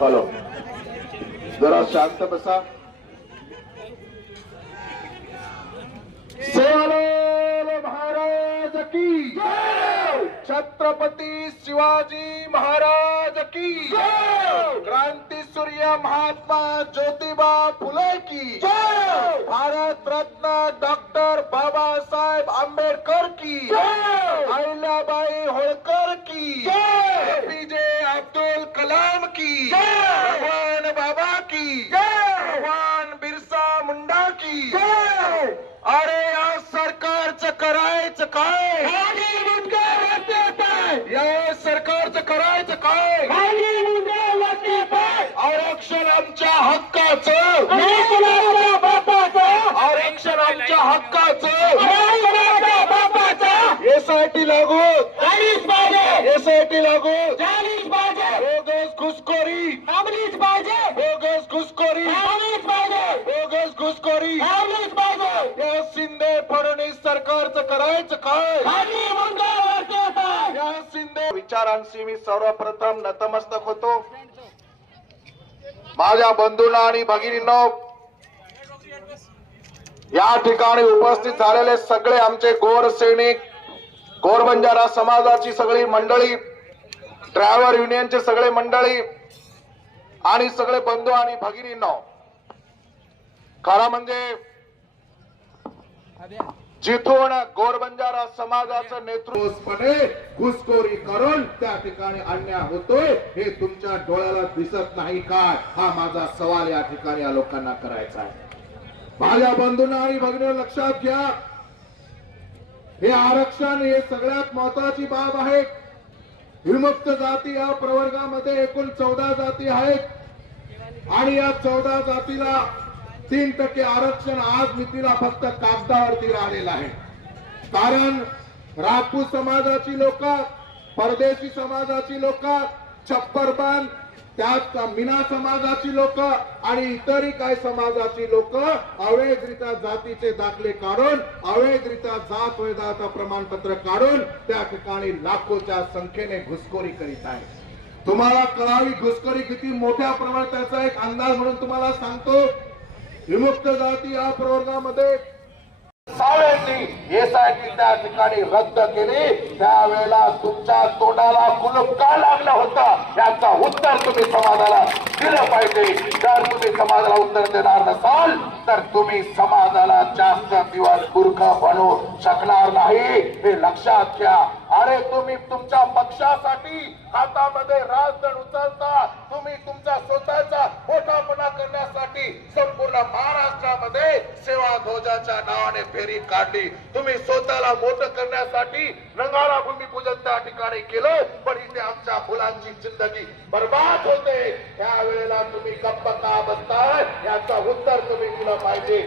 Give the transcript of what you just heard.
Hello जरा शांत बसा। महाराज की छत्रपती शिवाजी महाराज की क्रांती सूर्य महात्मा ज्योतिबा फुले की भारत रत्न डॉक्टर बाबासाहेब आंबेडकर की अहिल्याबाई होळकर की. एपीजे अब्दुल कलाम की. भगवान बाबा की. भगवान बिरसा मुंडा की. अरे या सरकारचं करायचं काय? या सरकारचं करायचं काय? आरक्षण आमच्या हक्काचं. आरक्षण आमच्या हक्काचं. एसआयटी लागू. एसआयटी लागू. बोगस घुसखोरी. बोगस घुसखोरी. बोगस घुसखोरी. या शिंदे फडणवीस सरकारचं करायचं काय? या शिंदे विचारांशी मी सर्वप्रथम नतमस्तक होतो. माझ्या बंधूंना आणि भगिनींनो या ठिकाणी उपस्थित झालेले सगळे आमचे गोर सैनिक गोर बंजारा समाजाची सगळी मंडळी ड्रायव्हर युनियनचे सगळे मंडळी आणि सगळे बंधू आणि भगिनींना खरं म्हणजे जिथून गोरबंजारा समाजाचं नेतृत्वपणे घुसखोरी करून त्या ठिकाणी अन्याय होतोय हे तुमच्या डोळ्याला दिसत नाही काय? हा माझा सवाल या ठिकाणी या लोकांना करायचा आहे. माझ्या बंधूंना आणि भगिनी लक्षात घ्या हे आरक्षण हे सगळ्यात महत्वाची बाब आहे. विमुक्त जाती या प्रवर्गामध्ये एकूण चौदा जाती आहेत. आणि या चौदा जातीला तीन टक्के आरक्षण आज मितीला फक्त कागदावरती राहिलेलं आहे. कारण राजपूत समाजाची लोक परदेशी समाजाची लोक छप्परबान त्यात मीना समाजाची लोक आणि इतरही काही समाजाची लोक अवैधरित्या जातीचे दाखले काढून अवैधरित्या जात वैधाचं प्रमाणपत्र काढून त्या ठिकाणी लाखोच्या संख्येने घुसखोरी करीत आहे तुम्हाला कळावी घुसखोरी किती मोठ्या प्रमाणात त्याचा एक अंदाज म्हणून तुम्हाला सांगतो. विमुक्त जाती या प्रवर्गामध्ये साव्यांनी एसआयटी त्या ठिकाणी रद्द केली. त्यावेळेला तुमच्या तोंडाला कुलूप का लागला होता? याचा उत्तर तुम्ही समाजाला दिलं पाहिजे. जर तुम्ही समाजाला उत्तर देणार नसाल तर तुम्ही समाजाला जास्त दिवस मूर्ख बनू शकणार नाही. हे लक्षात घ्या. अरे तुम्ही तुमच्या पक्षासाठी हातामध्ये राजदण उचलता. तुम्ही तुमच्या स्वतःचा मोठापणा करण्यासाठी संपूर्ण महाराष्ट्रामध्ये सेवा ध्वजाच्या नावाने फेरी काढली. तुम्ही स्वतःला मोठं करण्यासाठी रंगारा भूमिपूजन त्या ठिकाणी केलं पण इथे आमच्या मुलांची जिंदगी बर्बाद होते. त्यावेळेला तुम्ही गप्प का बसताय? याचं उत्तर तुम्ही दिलं पाहिजे.